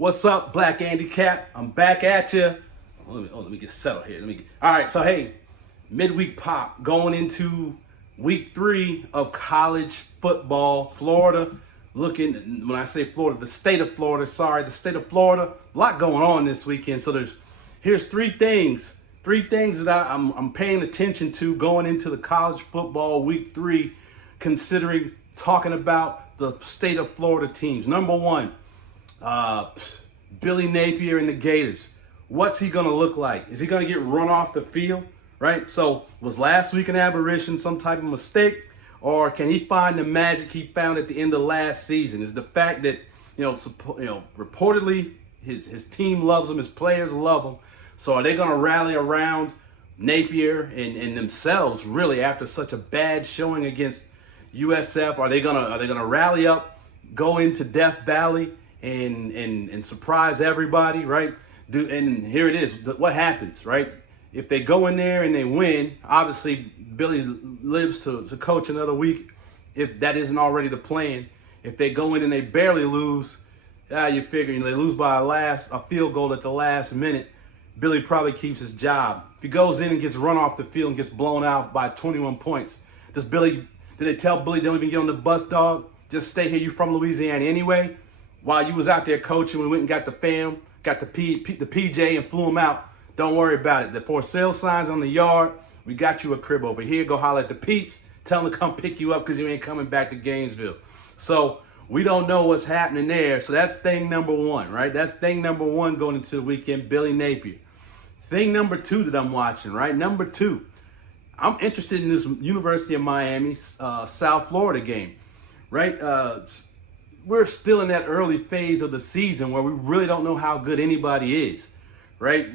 What's up, Black Andy Cap? I'm back at you. Let me get settled here. All right, so hey, midweek pop going into week 3 of college football. Florida looking, when I say Florida, the state of Florida, a lot going on this weekend. So here's three things that I'm paying attention to going into the college football week 3, considering talking about the state of Florida teams. Number one, Billy Napier and the Gators. What's he going to look like? Is he going to get run off the field? Right? So was last week an aberration, some type of mistake? Or can he find the magic he found at the end of last season? Is the fact that, reportedly his team loves him, his players love him. So are they going to rally around Napier and themselves really after such a bad showing against USF? Are they gonna rally up, go into Death Valley and surprise everybody, right? And here it is. What happens, right? If they go in there and they win, obviously Billy lives to coach another week. If that isn't already the plan, if they go in and they barely lose, you figure they lose by a field goal at the last minute, Billy probably keeps his job. If he goes in and gets run off the field and gets blown out by 21 points, did they tell Billy don't even get on the bus, dog? Just stay here. You from Louisiana anyway? While you was out there coaching, we went and got the fam, got the PJ and flew him out. Don't worry about it. The for sale signs on the yard. We got you a crib over here. Go holler at the peeps. Tell them to come pick you up because you ain't coming back to Gainesville. So we don't know what's happening there. So that's thing number one, right? That's thing number one going into the weekend, Billy Napier. Thing number 2 that I'm watching, right? Number 2, I'm interested in this University of Miami, South Florida game, right? We're still in that early phase of the season where we really don't know how good anybody is, right?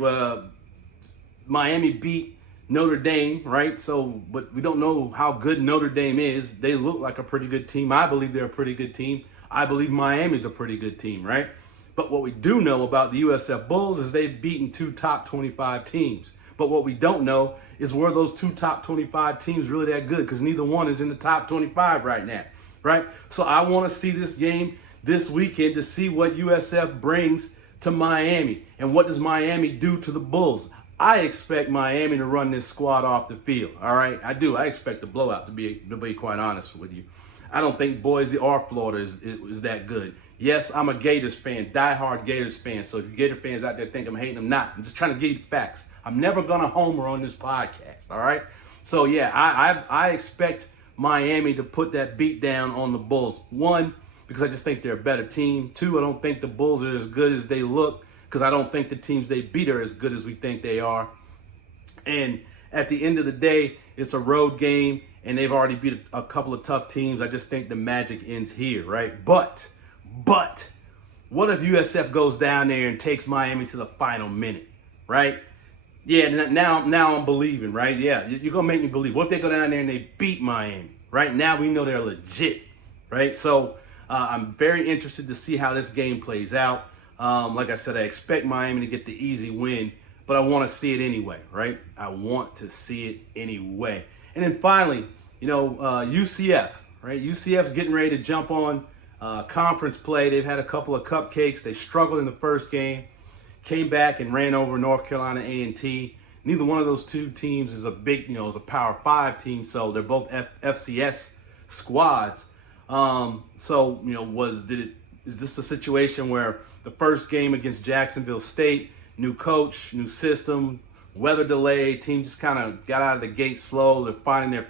Miami beat Notre Dame, right? So, but we don't know how good Notre Dame is. They look like a pretty good team. I believe they're a pretty good team. I believe Miami's a pretty good team, right? But what we do know about the USF Bulls is they've beaten 2 top 25 teams. But what we don't know is were those 2 top 25 teams really that good? Because neither one is in the top 25 right now, right? So I want to see this game this weekend to see what USF brings to Miami. And what does Miami do to the Bulls? I expect Miami to run this squad off the field, all right? I do. I expect the blowout, to be quite honest with you. I don't think Boise or Florida is that good. Yes, I'm a Gators fan, diehard Gators fan. So if you Gator fans out there think I'm hating them, not. I'm just trying to give you the facts. I'm never going to homer on this podcast, all right? So, yeah, I expect Miami to put that beat down on the Bulls. 1, because I just think they're a better team. 2, I don't think the Bulls are as good as they look because I don't think the teams they beat are as good as we think they are. And at the end of the day, it's a road game, and they've already beat a couple of tough teams. I just think the magic ends here, right? But what if USF goes down there and takes Miami to the final minute, right? Yeah, now I'm believing, right? Yeah, you're going to make me believe. What if they go down there and they beat Miami, right? Now we know they're legit, right? So I'm very interested to see how this game plays out. Like I said, I expect Miami to get the easy win, but I want to see it anyway, right? I want to see it anyway. And then finally, UCF, right? UCF's getting ready to jump on conference play. They've had a couple of cupcakes. They struggled in the first game, came back and ran over North Carolina A&T. Neither one of those 2 teams is a big, is a Power 5 team, so they're both FCS squads. Is this a situation where the first game against Jacksonville State, new coach, new system, weather delay, team just kind of got out of the gate slow. They're finding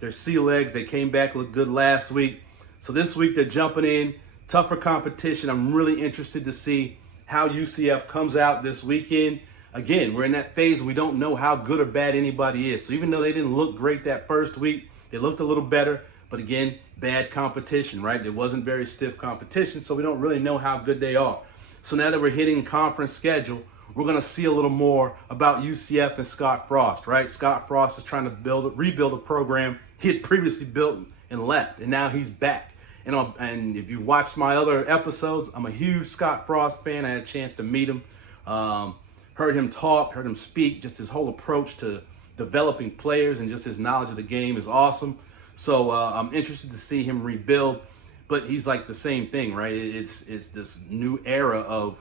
their sea legs. They came back, looked good last week. So this week they're jumping in, tougher competition. I'm really interested to see how UCF comes out this weekend. Again, we're in that phase where we don't know how good or bad anybody is. So even though they didn't look great that first week, they looked a little better. But again, bad competition, right? It wasn't very stiff competition, so we don't really know how good they are. So now that we're hitting conference schedule, we're going to see a little more about UCF and Scott Frost, right? Scott Frost is trying to rebuild a program he had previously built and left, and now he's back. And if you've watched my other episodes, I'm a huge Scott Frost fan. I had a chance to meet him, heard him talk, heard him speak. Just his whole approach to developing players and just his knowledge of the game is awesome. So I'm interested to see him rebuild. But he's like the same thing, right? It's this new era of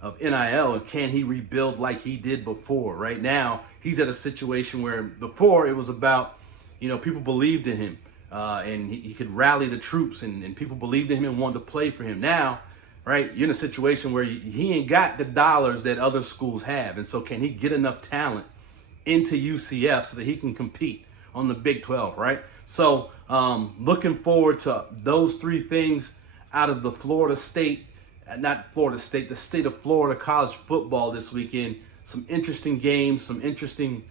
of NIL, and can he rebuild like he did before? Right now, he's at a situation where before it was about, people believed in him, and he could rally the troops, and people believed in him and wanted to play for him. Now, right, you're in a situation where he ain't got the dollars that other schools have, and so can he get enough talent into UCF so that he can compete on the Big 12, right? So looking forward to those three things out of the the state of Florida college football this weekend. Some interesting games, some interesting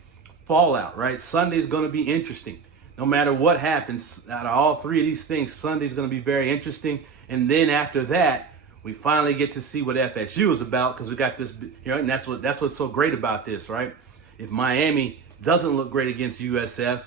fallout, right? Sunday's going to be interesting. No matter what happens, out of all three of these things, Sunday's going to be very interesting. And then after that, we finally get to see what FSU is about, because we got this, and that's what's so great about this, right? If Miami doesn't look great against USF,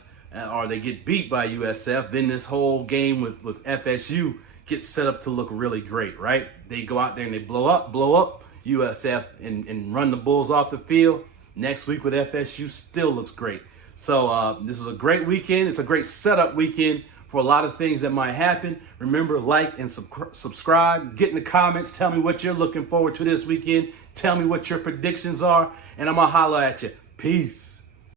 or they get beat by USF, then this whole game with FSU gets set up to look really great, right? They go out there and they blow up USF and run the Bulls off the field. Next week with FSU still looks great. So this is a great weekend. It's a great setup weekend for a lot of things that might happen. Remember, like and subscribe. Get in the comments. Tell me what you're looking forward to this weekend. Tell me what your predictions are, and I'm going to holler at you. Peace.